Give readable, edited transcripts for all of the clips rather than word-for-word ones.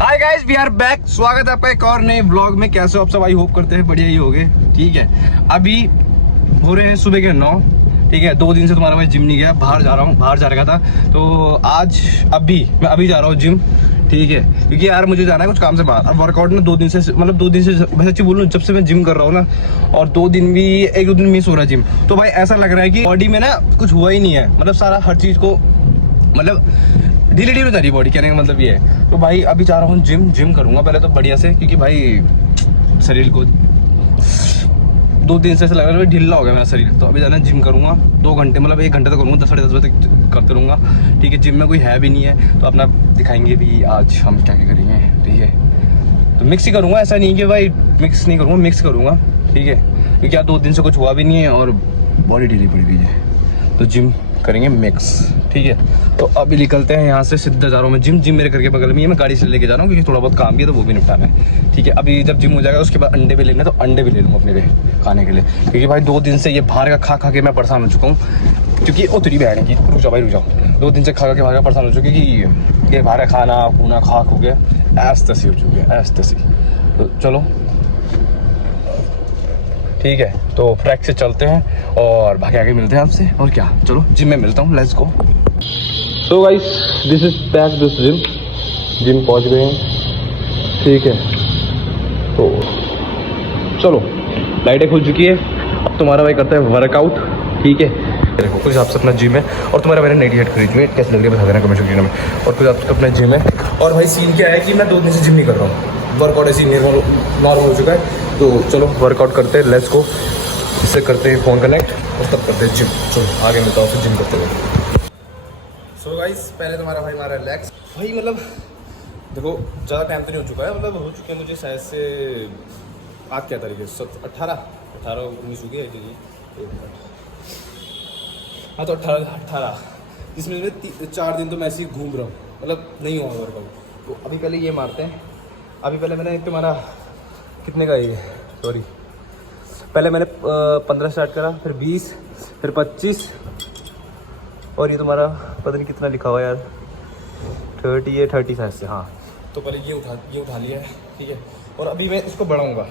Hi guys, we are back. स्वागत है आपका एक और नए ब्लॉग में। कैसे हो आप सब? आई होप करते हैं बढ़िया ही होगे। ठीक है, अभी हो रहे हैं सुबह के 9। ठीक है, 2 दिन से तुम्हारा भाई जिम नहीं गया, बाहर जा रहा हूँ, बाहर जा रखा था। तो आज मैं अभी जा रहा हूँ जिम। ठीक है, क्योंकि यार मुझे जाना है कुछ काम से बाहर। अब वर्कआउट में 2 दिन से वैसे अच्छी बोलूँ, जब से मैं जिम कर रहा हूँ ना, और 2 दिन भी 1-2 दिन मिस हो रहा है जिम, तो भाई ऐसा लग रहा है कि बॉडी में ना कुछ हुआ ही नहीं है। मतलब सारा हर चीज़ को ढीली ढीली हो जा रही बॉडी। कहने का मतलब ये है। तो भाई अभी जा रहा हूँ जिम करूँगा पहले तो बढ़िया से, क्योंकि भाई शरीर को 2 दिन से ऐसा लग रहा है ढीला हो गया मेरा शरीर। तो अभी जाना है जिम करूँगा 2 घंटे, मतलब 1 घंटे तक करूँगा, 10 साढ़े 10 बजे तक करते रहूँगा। ठीक है, जिम में कोई है भी नहीं है, तो अपना दिखाएंगे भी आज हम क्या क्या करेंगे। ठीक है, तो मिक्स ही करूँगा, ऐसा नहीं कि भाई मिक्स नहीं करूँगा, मिक्स करूँगा। ठीक है, क्योंकि आज 2 दिन से कुछ हुआ भी नहीं है और बॉडी ढीली पड़ी हुई है, तो जिम करेंगे मिक्स। ठीक है, तो अभी निकलते हैं यहाँ से, सीधा जा रहा हूँ मैं जिम मेरे घर के बगल में ही है। मैं गाड़ी से लेके जा रहा हूँ क्योंकि थोड़ा बहुत काम भी है, तो वो भी निपटाना है। ठीक है, अभी जब जिम हो जाएगा उसके बाद अंडे भी लेने, तो अंडे भी ले लूँगा अपने लिए खाने के लिए, क्योंकि भाई 2 दिन से ये बाहर का खा के मैं परेशान हो चुका हूँ। क्योंकि उतरी बहन की रुक जाओ 2 दिन से खा के बाहर परेशान हो चुकी, कि ये बाहर खाना खूना खा खू के ऐस तसी हो चुकी है, ऐस तसी। तो चलो ठीक है, तो फ्रैक से चलते हैं और भागे आगे मिलते हैं आपसे। और क्या, चलो जिम में मिलता हूँ, let's go. So guys, this is back this gym पहुँच गए हैं। ठीक है, तो चलो लाइटें खुल चुकी है। अब तुम्हारा भाई करता है वर्कआउट। ठीक है, देखो कुछ हिसाब से अपना जिम है, और तुम्हारा मैंने नई टी शर्ट खरीदी है, कैसे लग रही है बता देना कमेंट सेक्शन में। और कुछ हिसाब से अपना जिम है। और भाई सीन क्या है कि मैं 2 दिन से जिम नहीं कर रहा हूँ, वर्कआउट ऐसी नॉर्मल हो चुका है। तो चलो वर्कआउट करते हैं, लेट्स गो। इससे करते हैं फ़ोन कनेक्ट और तब करते हैं जिम। चलो आगे मिलता हूँ फिर जिम करते हुए। सो गाइस, पहले तुम्हारा भाई हमारा रिलैक्स भाई, मतलब देखो ज़्यादा टाइम तो नहीं हो चुका है, मतलब हो चुके हैं मुझे शायद से आज क्या तारीख है, 18-19 हो गई है जी। हाँ, तो 18 इसमें 4 दिन तो मैं ऐसे ही घूम रहा हूँ, मतलब नहीं हुआ वर्कआउट। तो अभी पहले ये मारते हैं। अभी पहले मैंने एक तुम्हारा कितने का ये सॉरी पहले मैंने 15 स्टार्ट करा, फिर 20, फिर 25, और ये तुम्हारा पता नहीं कितना लिखा हुआ यार, 30 है, 30 शायद से। हाँ, तो पहले ये उठा लिया है। ठीक है, और अभी मैं इसको बढ़ाऊँगा।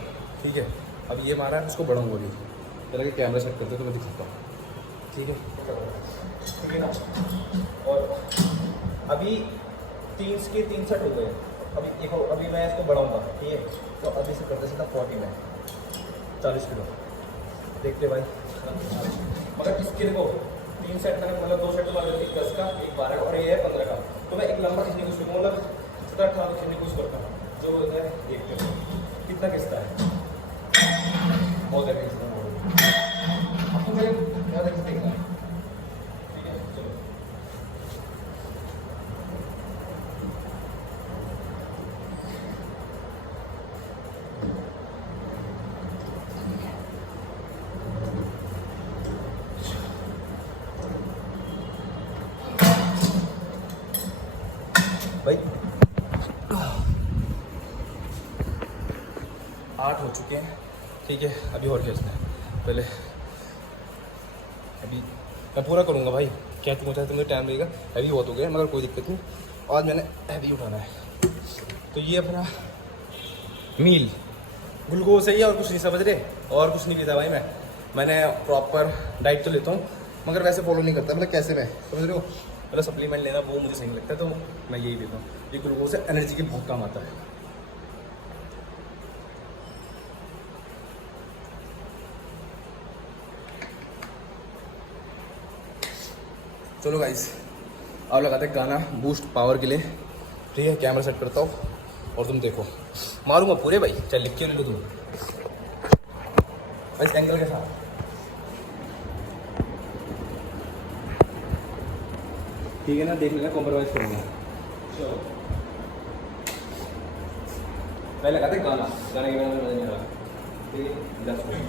ठीक है, अब ये मारा है, इसको बढ़ाऊँगा अभी। पहले कैमरा सेट करते तो मैं दिखाता हूँ। ठीक है ना, और अभी 3 सेट हो गए। अभी देखो, अभी मैं इसको बढ़ाऊँगा। ठीक है, तो अभी से करते सीधा 40 में 40 किलो देखते भाई। मगर इसके देखो 3 सेट का, मतलब 2 सेट मारे, एक 10 का, एक 12 का, और ये है 15 का। तो मैं एक लंबा खींचने की कोशिश करूँगा, मतलब 17-18 खींचने की कोशिश करता हूँ, जो होता है एक कितना खींचता है, बहुत ज़्यादा खींचता है आपको, मेरे ज़्यादा देखना है। ठीक है, चलो भाई 8 हो चुके हैं। ठीक है, अभी और खींचना है। पहले अभी मैं पूरा करूँगा भाई, क्या तुम चाहे तुम्हें टाइम लगेगा, हैवी बहुत हो गया, मगर कोई दिक्कत नहीं, आज मैंने हैवी उठाना है। तो ये अपना मील ग्लूकोज है ही, और कुछ नहीं समझ रहे, और कुछ नहीं पीता भाई। मैंने प्रॉपर डाइट तो लेता हूँ, मगर वैसे फॉलो नहीं करता, मतलब कैसे मैं समझ रहे हो, मतलब सप्लीमेंट लेना वो मुझे सही नहीं लगता, तो मैं यही लेता हूँ। ये ग्लूकोज से एनर्जी के बहुत काम आता है। चलो गाइस, अब लगाते हैं गाना बूस्ट पावर के लिए। ठीक है, कैमरा सेट करता हूँ और तुम देखो, मारूंगा पूरे भाई, चाहे लिख के ले लो तुम इस एंगल के साथ। ठीक है ना, देख लेना, कॉम्प्रोमाइज़ करूँगा। चलो पहले लगाते हैं गाना के बिना मज़ा नहीं आ रहा। ठीक है, 10 मिनट।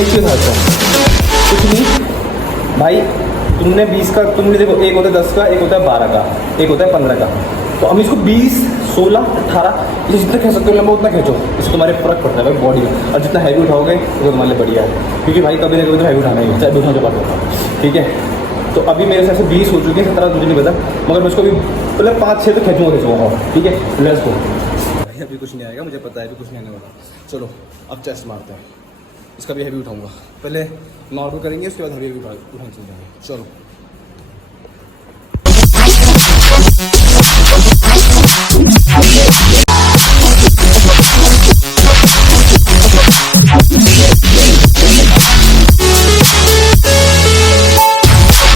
नेक्स्ट ईयर था कुछ नहीं भाई। तुमने 20 का, तुमने देखो एक होता है 10 का, एक होता है 12 का, एक होता है 15 का। तो हम इसको 20, 16, 18 ये जितना खींच सकते हो लंबा उतना खींचो, इससे तुम्हारे फर्क पड़ता है भाई बॉडी में। और जितना हैवी उठाओगे वो तुम्हारे लिए बढ़िया है, क्योंकि भाई कभी ना कभी तो हैवी उठाना ही है, चाहे दूसरों के पास होता। ठीक है, तो अभी मेरे हिसाब से 20 हो चुके हैं, 17 मुझे नहीं पता, मगर मैं इसको भी मतलब 5-6 तो खींचूंगा। ठीक है, लेट्स गो। भाई अभी कुछ नहीं आएगा, मुझे पता है अभी कुछ नहीं आने वाला। चलो अब चेस्ट मारते हैं, इसका भी हैवी उठाऊंगा। पहले नॉर्मल करेंगे, उसके बाद हैवी उठाने चल जाएंगे। चलो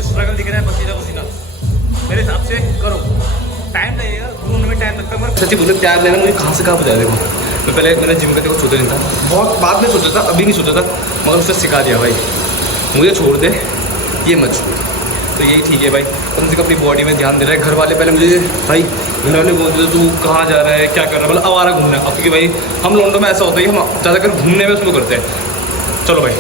स्ट्रगल दिख रहा है, पसीना पसीना मेरे हिसाब से करो, टाइम लगेगा, घूमने में टाइम लगता है। मगर सच्ची बोले प्यार लेना मुझे कहाँ से कहाँ पहुँचा। देखो मैं पहले मैंने जिम का देखो सोचा नहीं था, बहुत बाद में सोचा था, अभी नहीं सोचा था, मगर उसने सिखा दिया भाई मुझे छोड़ दे ये मत छोड़। तो यही ठीक है भाई, कम से कम अपनी बॉडी में ध्यान दे रहा है। घर वाले पहले मुझे भाई उन्होंने बोलते तू कहाँ जा रहा है, क्या कर रहा है, मतलब आवारा घूमना। अब क्योंकि भाई हम लोगों में ऐसा होता है कि हम ज़्यादातर घूमने में शुरू करते हैं। चलो भाई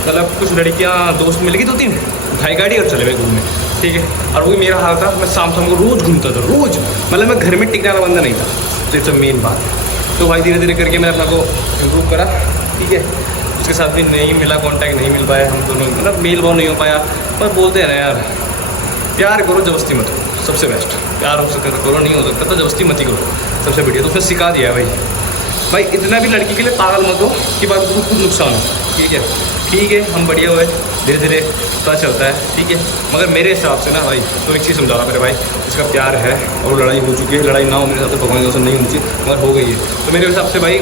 मतलब कुछ लड़कियाँ दोस्त मिलेगी 2-3, भाई गाड़ी और चले भाई घूमने। ठीक है, और वो मेरा हाल था, मैं शाम को रोज़ घूमता था, रोज़, मतलब मैं घर में टिकने वाला बंदा नहीं था। तो ये सब मेन बात। तो भाई धीरे धीरे करके मैंने अपना को इम्प्रूव करा। ठीक है, उसके साथ भी नहीं मिला, कांटेक्ट नहीं मिल पाया, हम दोनों मतलब मेल भाव नहीं हो पाया। पर बोलते हैं ना यार, प्यार करो जबरदस्ती मत करो, सबसे बेस्ट। प्यार हो सकता तो करो, नहीं हो सकता तो जबरदस्ती मत ही करो, सबसे बढ़िया। तो उसने सिखा दिया भाई इतना भी लड़की के लिए पागल मत हो कि बात उसको खुद नुकसान हो। ठीक है, हम बढ़िया हुए, धीरे धीरे पता चलता है। ठीक है, मगर मेरे हिसाब से ना भाई तो एक चीज़ समझा रहा मेरे भाई, इसका प्यार है और लड़ाई हो चुकी है। लड़ाई ना हो मेरे हिसाब से भगवान दोस्तों नहीं होनी चाहिए, मगर हो गई है। तो मेरे हिसाब से भाई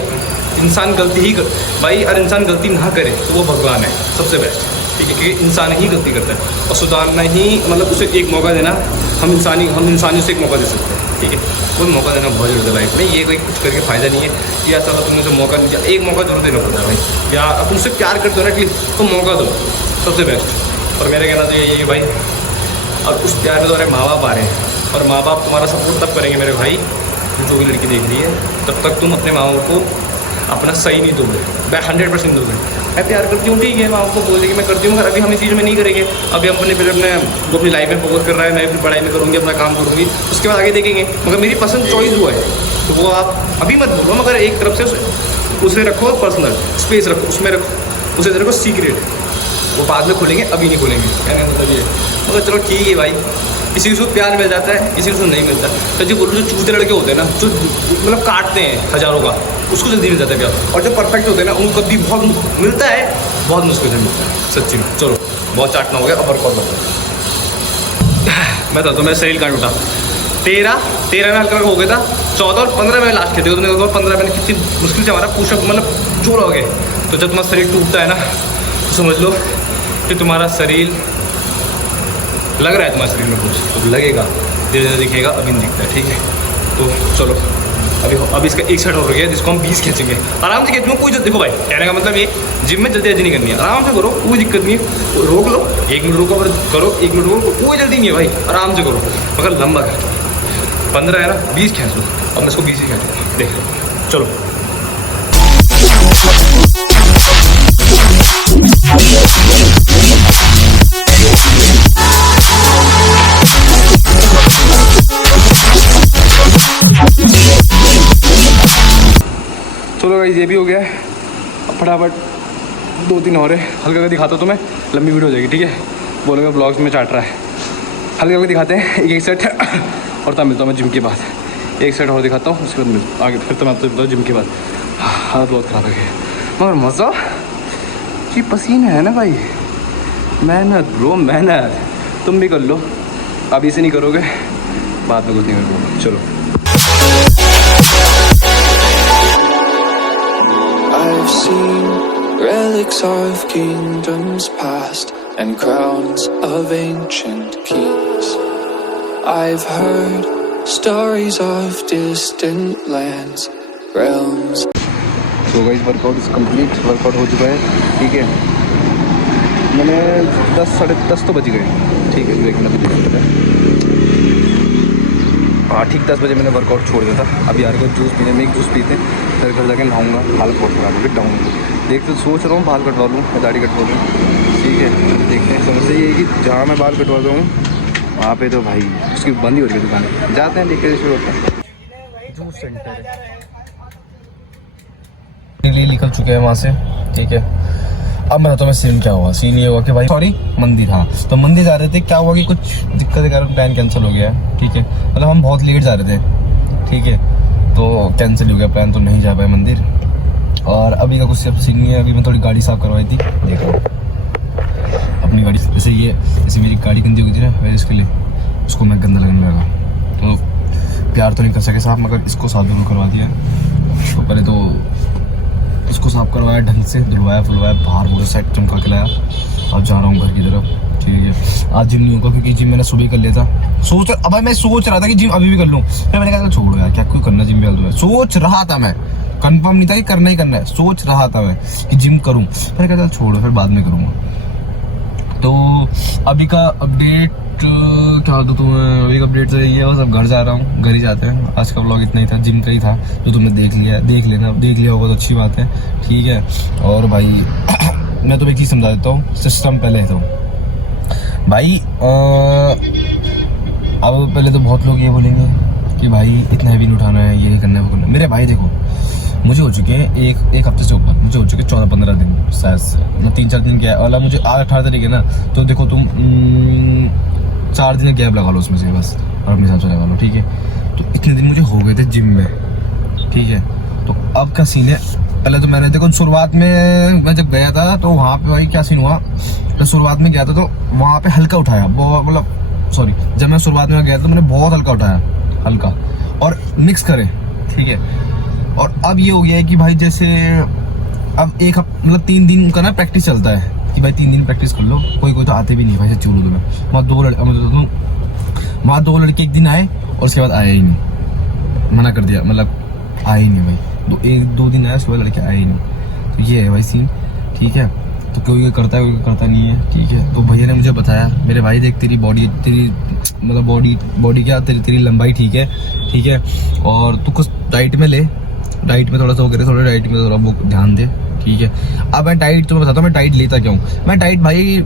इंसान गलती ही भाई अगर इंसान गलती ना करे तो वो भगवान है, सबसे बेस्ट। ठीक है, क्योंकि इंसान ही गलती करता है और सुधारना ही, मतलब उसे एक मौका देना, हम इंसानियों से एक मौका दे सकते हैं। ठीक है, कोई मौका देना बहुत जरूरत है लाइफ में। ये कोई कुछ करके फ़ायदा नहीं है कि ऐसा तो तुमने जो मौका नहीं दिया, एक मौका जरूर देना पड़ता है भाई। या अब तुमसे प्यार करते हो ना एटलीस्ट तो मौका दो, सबसे बेस्ट। और मेरा कहना तो यही है भाई, और उस प्यार में तुम्हारे माँ बाप आ रहे हैं, और माँ बाप तुम्हारा सपोर्ट तब करेंगे मेरे भाई जो भी लड़की देख रही है, तब तक तुम अपने माँ बाप को अपना सही नहीं दोगे, 100% दोगे। मैं प्यार करती हूँ, ठीक है, माँ बाप को बोल देगी मैं करती हूँ, मगर अभी हम इस चीज़ में नहीं करेंगे। अभी हम वो अपनी लाइफ में फोकस कर रहा है, मैं अपनी पढ़ाई में करूँगी, अपना काम करूँगी, उसके बाद आगे देखेंगे। मगर मेरी पसंद चॉइस हुआ है तो वो आप अभी मत बोलो, मगर एक तरफ से उसे रखो पर्सनल स्पेस रखो, उसमें रखो, उसे रखो सीक्रेट, वो बाद में खोलेंगे, अभी नहीं खोलेंगे। कहने का मतलब ये, मगर चलो ठीक है भाई, किसी को प्यार मिल जाता है, किसी को नहीं मिलता। तो जो बोलो जो चूते लड़के होते हैं ना, जो मतलब काटते हैं हज़ारों का, उसको जल्दी मिल जाता है प्यार। और जो परफेक्ट होते हैं ना, उनको कभी बहुत मिलता है, बहुत मुश्किल से मिलता है सच्ची में। चलो बहुत चाटना हो गया, अब कॉल करता हूँ। मैं तो मेरा शरीर काट उठा, 13 में हल्का हो गया था, 14 और 15 में लास्ट थे। देखो तुमने 15 में कितनी मुश्किल से हमारा पुशअप मतलब जोड़ हो गए। तो जब तुम्हारा शरीर टूटता है ना, तो समझ लो कि तुम्हारा शरीर लग रहा है, तुम्हारे शरीर में कुछ तो लगेगा, धीरे धीरे दिखेगा, अभी नहीं दिखता है। ठीक है, तो चलो अभी इसका एक सेट हो गया जिसको हम 20 खींचेंगे, आराम से खींचूंगा, कोई देखो भाई कहने का मतलब ये जिम में जल्दी नहीं करनी है, आराम से करो, कोई दिक्कत नहीं है। रोक लो 1 मिनट, रोको और करो 1 मिनट, रोको, कोई जल्दी नहीं है भाई, आराम से करो, मगर लंबा कर। 15 है ना, 20 खींच लो, अब मैं इसको 20 ही खींचूँगा, देख लो। चलो चलो भाई ये भी हो गया है, अब फटाफट 2-3 और है, हल्का का दिखाता हूँ तुम्हें, लंबी वीडियो हो जाएगी। ठीक है, बोलेंगे ब्लॉग्स में चाट रहा है, हल्का का दिखाते हैं एक सेट और तब मिलता हूँ मैं जिम के बाद। एक सेट और दिखाता हूँ, उसके बाद आगे फिर तो मैं आपको मिलता हूँ जिम के बाद। हालत बहुत ख़राब है मगर मज़ा जी, पसीना है ना भाई, मेहनत ब्रो, मेहनत तुम भी कर लो, अभी से नहीं करोगे बाद में कुछ नहीं करोगे। चलो I've seen relics of kingdoms past and crowns of ancient kings. I've heard stories of distant lands, realms. तो guys workout is complete, workout हो चुका है। ठीक है, मैंने 10 साढ़े 10 तो बज गए। ठीक है, देखना हाँ ठीक 10 बजे मैंने वर्कआउट छोड़ दिया था। अभी यार को जूस पीने में, एक जूस पीते फिर घर जाके नहाऊंगा। हालत बहुत ख़राब होगी, डाउन देख तो सोच रहा हूँ बाल कटवा लूँ या दाढ़ी कटवा लूँ। ठीक है देखते हैं। समस्या ये है कि जहाँ मैं बाल कटवाता हूँ वहाँ पे तो भाई उसकी बंद ही हो रही है दुकानें। जाते हैं देखते शुरू होता है। जूस सेंटर है, निकल चुके हैं वहाँ से। ठीक है अब मैं तुम्हें सीन क्या हुआ। सीन ये हुआ कि भाई सॉरी मंदिर, हाँ तो मंदिर जा रहे थे। क्या हुआ कि कुछ दिक्कत के कारण प्लान कैंसिल हो गया। ठीक है मतलब हम बहुत लेट जा रहे थे। ठीक है तो कैंसिल हो गया प्लान, तो नहीं जा पाए मंदिर। और अभी का कुछ सीन नहीं है। अभी मैं थोड़ी गाड़ी साफ करवाई थी, देखो अपनी गाड़ी। जैसे मेरी गाड़ी गंदी हो गई थी ना, वैसे इसके लिए उसको मैं गंदा लगने लगा। तो प्यार तो नहीं कर सके साफ, मगर इसको साफ जरूर करवा दिया। तो पहले तो इसको साफ करवाया, ढंग से धुलवाया फुलवाया, बाहर पूरा सेट चमका के लाया। अब जा रहा हूँ घर की तरफ। ठीक है आज जिम नहीं होगा क्योंकि जिम मैंने सुबह कर लिया था। मैं सोच रहा था कि जिम अभी भी कर लूँ, फिर मैंने कहा छोड़ो यार क्या कोई करना जिम भी। सोच रहा था मैं, कंफर्म नहीं था कि करना ही करना है, सोच रहा था मैं कि जिम करूँ। फिर कहा छोड़ो फिर बाद में करूँगा। तो अभी का अपडेट क्या दो तुम्हें। अभी का अपडेट तो यही है, बस अब घर जा रहा हूँ, घर ही जाते हैं। आज का व्लॉग इतना ही था, जिम का ही था जो तुमने देख लिया होगा तो अच्छी बात है। ठीक है और भाई मैं तुम्हें एक चीज़ समझा देता हूँ, सिस्टम पहले तो भाई अब पहले तो बहुत लोग ये बोलेंगे कि भाई इतना हैवी नहीं उठाना है, ये नहीं करना है, वो करना है। मेरे भाई देखो मुझे हो चुके हैं एक हफ्ते से ऊपर, मुझे हो चुके 14-15 दिन शायद से, मतलब 3-4 दिन क्या है। और मुझे आज 18 तारीख है ना, तो देखो तुम 4 दिन गैप लगा लो उसमें से बस, और अपने हिसाब से लगा लो। ठीक है तो इतने दिन मुझे हो गए थे जिम में। ठीक है तो अब का सीन है, पहले तो मैंने देखो शुरुआत में मैं जब गया था तो वहाँ पे भाई क्या सीन हुआ। तो शुरुआत में गया था तो वहाँ पे हल्का उठाया, बहुत मतलब सॉरी जब मैं शुरुआत में गया था तो मैंने बहुत हल्का उठाया, हल्का और मिक्स करे। ठीक है और अब ये हो गया है कि भाई जैसे अब मतलब 3 दिन का ना प्रैक्टिस चलता है कि भाई 3 दिन प्रैक्टिस कर लो। कोई तो आते भी नहीं भाई, चूरू तो मैं वहाँ 2 लड़के एक दिन आए और उसके बाद आया ही नहीं, मना कर दिया, मतलब आए ही नहीं भाई। 1-2 दिन आया, सुबह लड़के आए ही नहीं। तो ये है भाई सीन। ठीक है तो कोई करता है कोई करता नहीं है। ठीक है तो भैया ने मुझे बताया, मेरे भाई देख तेरी बॉडी मतलब बॉडी क्या तेरी लंबाई ठीक है। ठीक है और तू कुछ डाइट में ले, डाइट में थोड़ा सा वो करे, थोड़ा डाइट में थोड़ा वो ध्यान दे। ठीक है अब मैं डाइट तुम्हें बताता हूँ मैं डाइट लेता क्यों। मैं डाइट भाई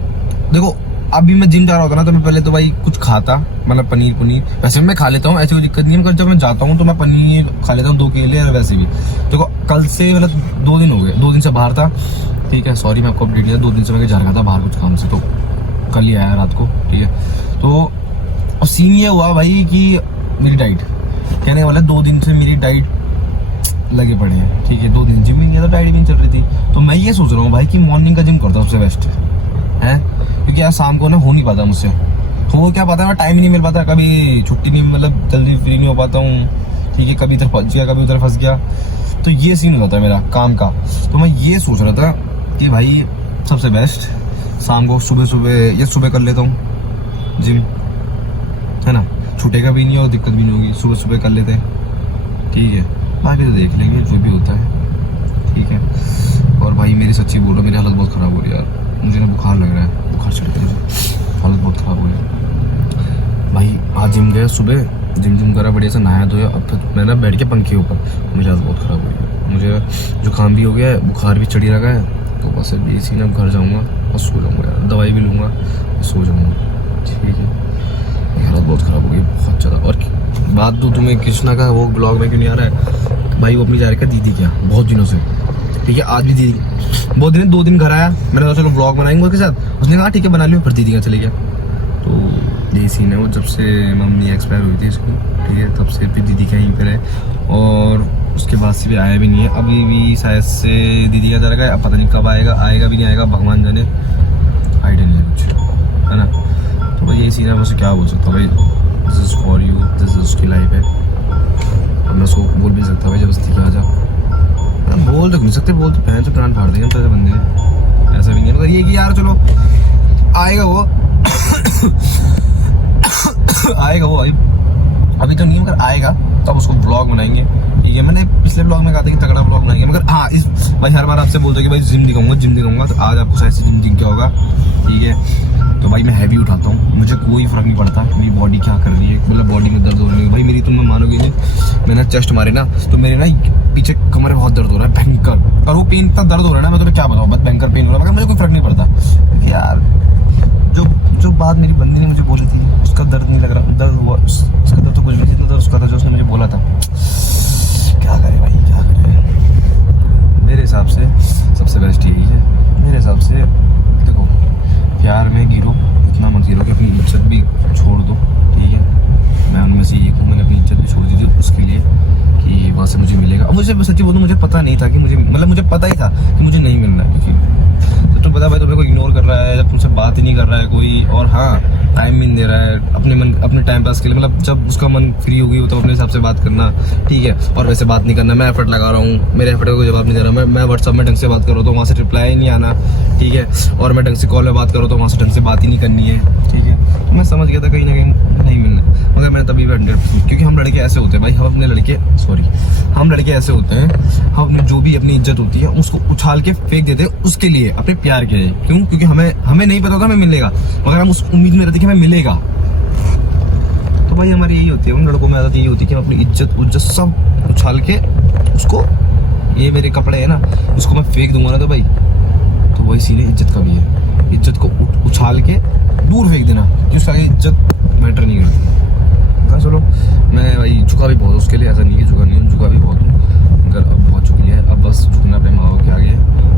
देखो अभी मैं जिम जा रहा होता ना तो मैं पहले तो भाई कुछ खाता, मतलब पनीर वैसे मैं खा लेता हूँ, ऐसी कोई दिक्कत नहीं है। मगर जब मैं जाता हूँ तो मैं पनीर खा लेता हूँ 2 केले, और वैसे भी देखो कल से मतलब 2 दिन हो गए, 2 दिन से बाहर था। ठीक है सॉरी मैं आपको अपडेट दिया, 2 दिन से मैं जा रहा था बाहर कुछ काम से, तो कल ही आया रात को। ठीक है तो सीन ये हुआ भाई कि मेरी डाइट कहने वाला 2 दिन से मेरी डाइट लगे पड़े हैं। ठीक है 2 दिन जिम भी नहीं था, डाइट भी नहीं चल रही थी। तो मैं ये सोच रहा हूँ भाई कि मॉर्निंग का जिम करता हूँ सबसे बेस्ट है, क्योंकि यार शाम को ना हो नहीं पाता मुझसे। हो क्या पाता है टाइम ही नहीं मिल पाता, कभी छुट्टी नहीं मतलब जल्दी फ्री नहीं हो पाता हूँ। ठीक है कभी इधर फंस गया कभी उधर फंस गया, तो ये सीन हो जाता है मेरा काम का। तो मैं ये सोच रहा था कि भाई सबसे बेस्ट शाम को सुबह कर लेता हूँ जिम, है ना, छूटेगा भी नहीं और दिक्कत भी नहीं होगी, सुबह कर लेते हैं। ठीक है बाकी तो देख लेंगे जो भी होता है। ठीक है और भाई मेरी सच्ची बोल रहा मेरी हालत बहुत ख़राब हो रही है यार, मुझे ना बुखार लग रहा है, बुखार चढ़ गया, हालत बहुत ख़राब हो रही है भाई। आज जिम गया सुबह, जिम करा बढ़िया से, नहाया धोया, अब फिर मैं ना बैठ के पंखे के ऊपर, मुझे हालत बहुत ख़राब हो रही है, मुझे जुकाम भी हो गया है, बुखार भी चढ़ी रखा है। तो बस अब इसी ना घर जाऊँगा और सो जाऊँगा यार, दवाई भी लूँगा और सो जाऊँगा। ठीक है हालत बहुत ख़राब हो गई बहुत ज़्यादा। और बात तो तुम्हें कृष्णा का वो ब्लॉग में क्यों नहीं आ रहा है भाई, वो अपनी जा रही है दीदी क्या बहुत दिनों से। ठीक है आज भी दीदी बहुत दिन 2 दिन घर आया, मैंने कहा चलो ब्लॉग बनाएंगे उसके साथ, उसने कहा ठीक है बना लियो, फिर दीदी का चले गया। तो यही सीन है, वो जब से मम्मी एक्सपायर हुई थी इसकी। ठीक है तब से फिर दीदी का यहीं पर है, और उसके बाद से भी आया भी नहीं है। अभी भी शायद से दीदी का चला गया, अब पता नहीं कब आएगा, आएगा भी नहीं आएगा भगवान जाने, आइडिया नहीं है कुछ, है ना। तो भाई यही सीन है, मुझे क्या बोल सकता भाई, this is for you, this is उसकी लाइफ है। अब मैं उसको बोल भी सकता भाई जबरदस्ती आ जा, बोल तो नहीं सकते, बोल तो पहन तो प्राण फाड़ देंगे तो बंदे, ऐसा भी नहीं है। मगर ये कि यार चलो आएगा वो आएगा वो अभी तो नहीं है, मगर आएगा तब उसको ब्लॉग बनाएंगे। ठीक है मैंने पिछले ब्लॉग में कहा था कि तगड़ा ब्लॉग बनाएंगे, मगर हाँ इस भाई हर बार आपसे बोलते कि भाई जिम दिखाऊंगा, तो आज आपको शायद से जिम दिख गया होगा। ठीक है तो भाई मैं हैवी उठाता हूँ, मुझे कोई फर्क नहीं पड़ता मेरी बॉडी क्या कर रही है, मतलब बॉडी में दर्द हो रही है भाई मेरी, तुम मानोगे नहीं, मैंने चेस्ट मारे ना तो मेरे ना पीछे कमर में बहुत दर्द हो रहा है भयंकर, और वो पेन इतना दर्द हो रहा है ना मैं तुम्हें क्या बताऊँ, बहुत भयंकर पेन हो रहा है, मगर मुझे कोई फर्क नहीं पड़ता यार। जो बात मेरी बंदी ने मुझे बोली थी उसका दर्द नहीं लग रहा, दर्द हुआ उसका दर्द तो कुछ नहीं, जितना दर्द उसका था जो उसने मुझे बोला था। क्या करे भाई क्या करे, मेरे हिसाब से सबसे बेस्ट यही है, मेरे हिसाब से देखो प्यार में गिरो इतना मत गिरो कि अपनी इज्जत भी छोड़ दो, ठीक है। मैं उनमें से एक हूँ, मैंने अपनी इज्जत भी छोड़ दी थी उसके लिए कि वहाँ से मुझे मिलेगा। अब मुझे सच्ची बोलूं मुझे पता नहीं था कि मुझे, मतलब मुझे पता ही था कि मुझे नहीं मिलना है, क्योंकि तो पता भाई तुम्हें को इग्नोर कर रहा है, जब तुमसे बात ही नहीं कर रहा है कोई, और हाँ टाइम भी नहीं दे रहा है अपने टाइम पास के लिए, मतलब जब उसका मन फ्री होगी तो अपने हिसाब से बात करना, ठीक है। और वैसे बात नहीं करना, मैं एफर्ट लगा रहा हूँ, मेरे एफर्ट का कोई जवाब नहीं दे रहा, मैं व्हाट्सअप में ढंग से बात कर रहा हूँ तो वहाँ से रिप्लाई नहीं आना, ठीक है। और मैं ढंग से कॉल में बात कर रहा हूँ तो वहाँ से ढंग से बात ही नहीं करनी है, ठीक है। तो मैं समझ गया था कहीं ना कहीं नहीं मिलना, मगर मैंने तभी भी 100%, क्योंकि हम लड़के ऐसे होते हैं भाई, हम लड़के ऐसे होते हैं, हम अपनी जो भी अपनी इज्जत होती है उसको उछाल के फेंक देते हैं उसके लिए, अपने प्यार के लिए। क्यों? क्योंकि हमें नहीं पता था हमें मिलेगा, मगर हम उस उम्मीद में रहते कि हमें मिलेगा। तो भाई हमारी यही होती है, उन लड़कों में आदत यही होती है कि हम अपनी इज्जत सब उछाल के उसको, ये मेरे कपड़े है ना उसको मैं फेंक दूंगा ना तो भाई, तो वही सीन है इज्जत का भी है, इज्जत को उछाल के दूर फेंक देना कि उसका इज्जत मैटर नहीं करती। चलो मैं भाई झुका भी बहुत उसके लिए, ऐसा नहीं कि झुका नहीं हूँ, झुका भी बहुत हूँ, मगर अब बहुत झुक लिया है, अब बस झुकना पे माँ बाप के आगे,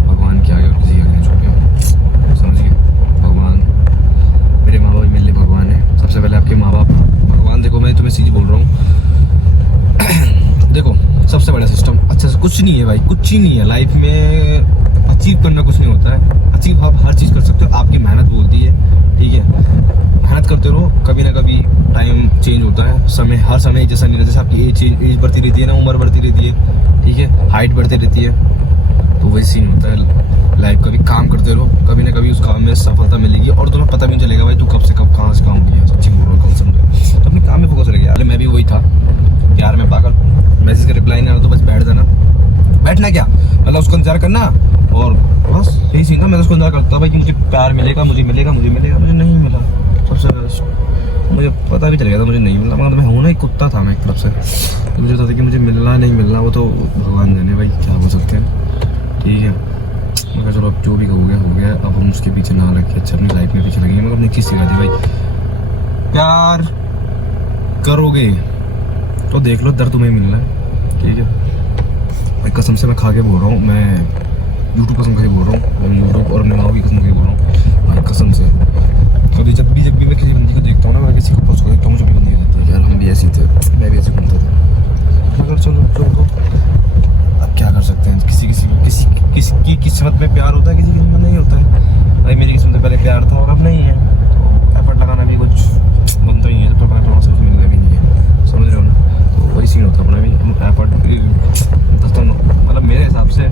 भगवान के आगे और किसी के आगे झुक गया, समझ गए। भगवान मेरे माँ बाप मेरे लिए भगवान है, सबसे पहले आपके माँ बाप भगवान। देखो मैं तुम्हें सीधी बोल रहा हूँ देखो सबसे बड़ा सिस्टम अच्छा से कुछ नहीं है भाई, कुछ ही नहीं है लाइफ में, अचीव करना कुछ नहीं होता है, अचीव आप हर चीज़ कर सकते हो, आपकी मेहनत बोलती है, ठीक है। मेहनत करते रहो, कभी ना कभी टाइम चेंज होता है, समय हर समय जैसा नहीं रहता, जैसे आपकी एज बढ़ती रहती है ना, उम्र बढ़ती रहती है, ठीक है, हाइट बढ़ती रहती है, तो वही सीन होता है लाइफ का भी। काम करते रहो, कभी ना कभी उस काम में सफलता मिलेगी और तुम्हें पता भी नहीं चलेगा भाई तू कब से कब कहाँ से काम किया, सच्ची बोल रहा हूँ समझो, तो अपने काम में फोकस रखेगा। अरे मैं भी वही था प्यार में पागल, मैसेज का रिप्लाई नहीं आ रहा तो बस बैठ जाना, बैठना क्या मतलब उसको इंतजार करना, और बस यही सीन था। मैं उसको इंतजार करता भाई कि मुझे प्यार मिलेगा, मुझे नहीं मिला, सबसे बेस्ट मुझे पता भी चल गया था मुझे नहीं मिला, मगर मैं हूँ ना एक कुत्ता था मैं एक तरफ से, तो मुझे पता था कि मुझे मिलना नहीं मिलना वो तो भगवान जाने भाई क्या बोल सकते हैं, ठीक है। मगर चलो अब जो भी हो गया, अब हम उसके पीछे ना लग के अच्छा अपनी लाइफ में पीछे लगेंगे। मगर अपनी चीज़ सिखा दी भाई, प्यार करोगे तो देख लो दर्द तुम्हें मिलना है, ठीक है भाई। कसम से मैं खा के बोल रहा हूँ, मैं यूट्यूब कसम खा के बोल रहा हूँ, यूट्यूब और अपने माँ की कसम खा के बोल रहा हूँ भाई, कसम से। कभी जब भी मैं किसी बंदी को देखता हूँ ना, मैं किसी को पोस्ट को देखता हूँ, मुझे भी बंदी कहता है यार हम भी ऐसे थे, मैं भी ऐसे घूमता था, मगर चलो अब क्या कर सकते हैं, किसी की किस्मत में प्यार होता है, किसी की किस्मत नहीं होता है भाई। मेरी किस्मत में पहले प्यार था और अब नहीं है, तो एफर्ट लगाना भी कुछ बनता ही है, जब तक वहाँ से कुछ मिलना भी नहीं है, समझ रहे हो ना। तो वही सीन होता है अपना भी, एफर्ट मतलब मेरे हिसाब से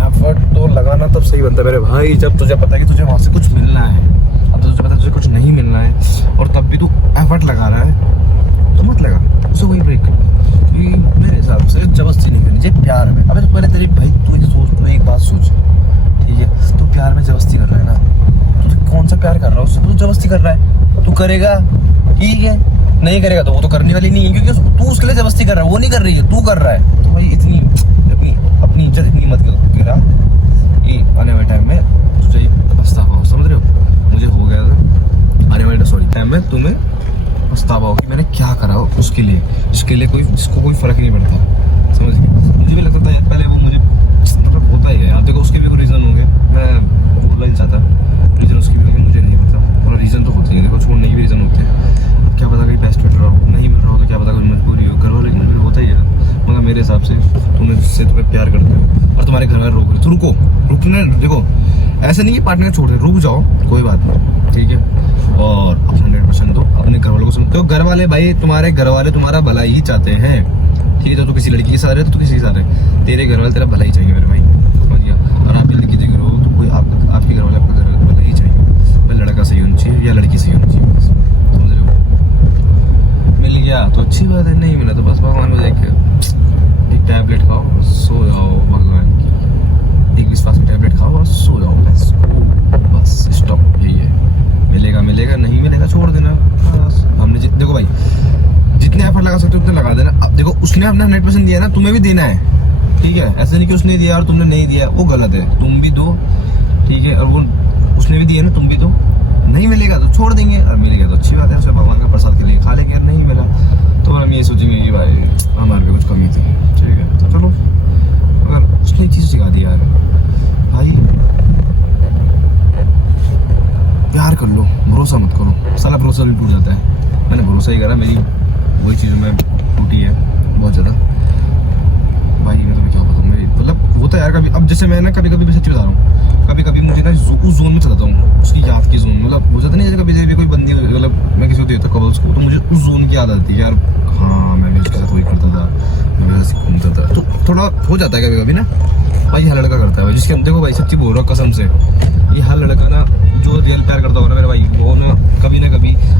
एफर्ट तो लगाना तब सही बनता है मेरे भाई, जब तुझे पता है कि तुझे वहाँ से कुछ मिलना है। अब तुझे पता है तुझे कुछ नहीं मिलना है और तब भी तू एफर्ट लगा रहा है तो मत लगा, उसे वही ब्रेक कर। मेरे हिसाब से जबरदस्ती नहीं करनी चाहिए प्यार में। अबे तो पहले तेरी भाई तू एक बात सोच, ठीक है, तू प्यार में जबरदस्ती कर रहा है ना, तू कौन सा प्यार कर रहा है उससे, तू जबरदस्ती कर रहा है, तू करेगा ठीक है, नहीं करेगा तो वो तो करने वाली नहीं है, क्योंकि तू उसके लिए जबरदस्ती कर रहा है, वो नहीं कर रही है, तू कर रहा है। तो भाई इतनी अपनी इज्जत इतनी मत गिरा कि आने वाले टाइम में तुझे पछतावा हो, समझ रहे हो। मुझे हो गया था आने वाले टाइम में तुम्हें पछतावा हो कि मैंने क्या करा उसके लिए, जिसको कोई फर्क नहीं पड़ता, समझ गए। मुझे भी लगता था यार पहले वो मुझे मतलब होता ही है यार, देखो उसके भी कोई रीज़न होंगे, मैं बोलना नहीं चाहता रीज़न उसके भी होंगे, मुझे नहीं पता, और रीज़न तो होते हैं, देखो छोड़ने के भी रीज़न होते हैं, क्या पता कहीं बेस्ट मिल रहा हो, नहीं मिल रहा हो तो क्या पता कोई मजबूरी हो, घर वाले की मजबूरी होता ही है। मगर मेरे हिसाब से तुम्हें प्यार करते हो और तुम्हारे घर वाले रोक रहे तो रुकने देखो, ऐसा नहीं कि पार्टनर छोड़ दे, रुक जाओ कोई बात नहीं, ठीक है, और अपना 100% दो, अपने घर वालों को सुनो। तो घर वाले भाई तुम्हारे घर वाले तुम्हारा भला ही चाहते हैं, ठीक है। तो किसी लड़की के साथ है तो किसी के साथ है, तेरे घर वाले तेरा भला ही चाहिए मेरे भाई, समझ गया। और आप लड़की देख रहे हो तो कोई आपके घर वाले आपका घर भला ही चाहिए, भाई लड़का सही होना चाहिए या लड़की सही होनी चाहिए, बस समझ रहे हो। मिल गया तो अच्छी बात है, नहीं मिला तो बस भगवान को देख के एक टैबलेट खाओ सो जाओ, भगवान की एक विश्वास की टैबलेट खाओ और सो जाओ, बस स्टॉप, यही है। अपना 100% दिया ना, तुम्हें भी देना है, ठीक है। ऐसे नहीं कि उसने दिया और तुमने नहीं दिया, वो गलत है। तुम भी दो, ठीक है, और वो उसने भी दिया ना, तुम भी दो। नहीं मिलेगा तो छोड़ देंगे, और मिलेगा तो अच्छी बात है, उसे भगवान का प्रसाद के लिए खा लेंगे। और नहीं मिला तो हम ये सोचेंगे कि भाई हमारे पे कुछ कमी थी, ठीक है। तो चलो, अगर उसने चीज़ सिखा दी यार भाई, प्यार कर लो, भरोसा मत करो। साला भरोसा भी टूट जाता है। मैंने भरोसा ही करा, मेरी वही चीज़ों में टूटी है बहुत ज़्यादा भाई। मैं तुम्हें क्या बताऊँ, मेरी मतलब होता है यार कभी। अब जैसे मैं ना कभी कभी सच्ची बता रहा हूँ, कभी कभी मुझे ना उस जोन में चला जाता हूँ, उसकी याद की जोन, मतलब हो जाता नहीं, जैसे कभी कोई बंदी, मतलब मैं किसी को देता कबल्स को, तो मुझे उस जोन की याद आती है यार। हाँ, मैं भी उसके साथ वही करता था, मैं भी ऐसे घूमता था। तो थोड़ा हो जाता है कभी कभी ना भाई। हर लड़का करता है भाई, जिसके, देखो भाई सच्ची बोल रहा हूँ कसम से, ये हर लड़का ना जो रियल प्यार करता होगा ना मेरे भाई, वो ना कभी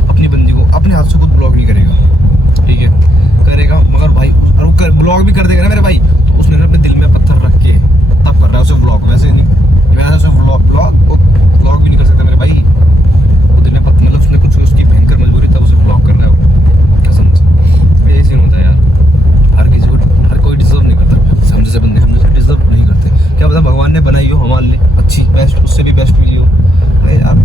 अपनी बंदी को अपने हाथ से खुद ब्लॉक नहीं करेगा, ठीक है। करेगा मगर भाई, और वो ब्लॉक भी कर देगा ना मेरे भाई, तो उसने ना अपने दिल में पत्थर रख के तब कर रहा है उसे ब्लॉक। वैसे नहीं, वैसे उसे ब्लॉक भी नहीं कर सकता मेरे भाई। वो दिल में पत्थर, मतलब उसने कुछ, उसकी भयंकर मजबूरी तब उसे ब्लॉक कर रहा है वो, कसम से। ऐसे होता है यार, हर किसी को, हर कोई डिजर्व नहीं करता। हम जैसे बंदे, हम जैसे डिजर्व नहीं करते। क्या पता भगवान ने बनाई हो हमारे लिए अच्छी, बेस्ट, उससे भी बेस्ट मिली हो यार।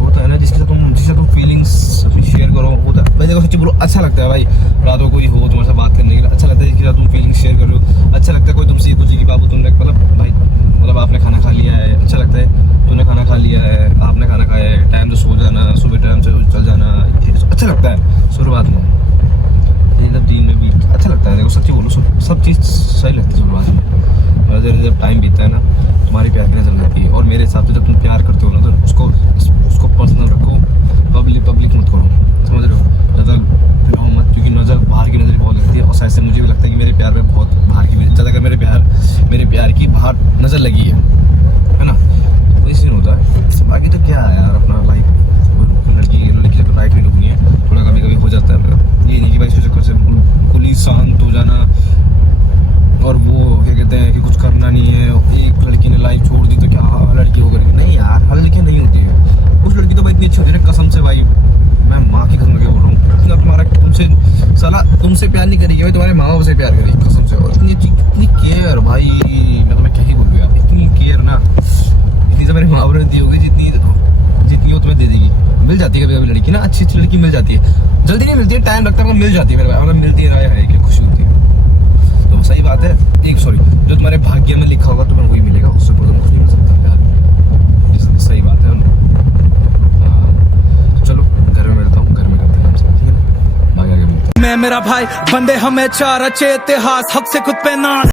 होता है ना, जिसके साथ तुम फीलिंग्स अपनी शेयर करो, होता है भाई। देखो सच्ची बोलो, अच्छा लगता है भाई, रातों कोई हो तुम्हारे साथ बात करने के लिए, अच्छा लगता है जिसके साथ तुम फीलिंग्स शेयर कर लो। अच्छा लगता है कोई तुमसे पूछे कि बाबू तुमने, मतलब भाई, मतलब आपने खाना खा लिया है, अच्छा लगता है तुमने खाना खा लिया है, आपने खाना खाया है, टाइम से सो जाना, सुबह टाइम से चल जाना, अच्छा लगता है शुरुआत में, मतलब दिन में भी अच्छा लगता है। देखो सच्ची बोलो, सब चीज़ सही लगती है शुरुआत में, और जब टाइम बीतता है ना, तुम्हारी प्यार की नजर लगती है। और मेरे हिसाब से जब तुम प्यार करते हो ना, तो उसको पर्सनल रखो, पब्लिक मत करो, समझ रहे हो। नजर दिलाओ मत, क्योंकि नजर, बाहर की नजर बहुत लगती है। और शायद से मुझे भी लगता है कि मेरे प्यार में बहुत बाहर की, ज़्यादा अगर मेरे प्यार की बाहर नजर लगी है ना, तो वही सीन होता है। बाकी तो क्या है यार, अपना लाइफ, लड़की से राइट नहीं रुकनी है। थोड़ा कभी कभी हो जाता है मेरा, ये नहीं कि भाई इस चक्कर से बिल्कुल ही शांत हो जाना, और वो क्या कहते हैं कि कुछ करना नहीं है। एक लड़की ने लाइफ छोड़ दी तो क्या लड़की हो गई? नहीं यार, हर लड़कियाँ नहीं होती है। उस लड़की तो भाई इतनी अच्छी होती है ना, कसम से भाई, मैं माँ की कसम करके बोल रहा हूँ, तुम्हारा तुमसे प्यार नहीं करेगी भाई, तुम्हारे माँ बाप से प्यार करेगी कसम से। और इतनी केयर भाई, मैं तुम्हें क्या ही बोलूँ यार, इतनी केयर ना, इतनी तो मेरे माँ बाप ने दी होगी जितनी वो तुम्हें दे देगी। मिल जाती है कभी कभी लड़की ना, अच्छी लड़की मिल जाती है, जल्दी नहीं मिलती है, टाइम लगता है, मिल जाती है मेरे भाई, मतलब मिलती है, क्या खुशी होती है। तो सही बात है, जो तुम्हारे भाग्य में लिखा होगा तुम्हें वही मिलेगा, उससे कुछ नहीं मिल सकता यार, सही बात है। चलो घर में मिलता हूँ, घर में करते हैं, ठीक है ना, आगे मिलते हैं। मैं मेरा भाई बंदे हमें चार अच्छे इतिहास, हक से खुद पे ना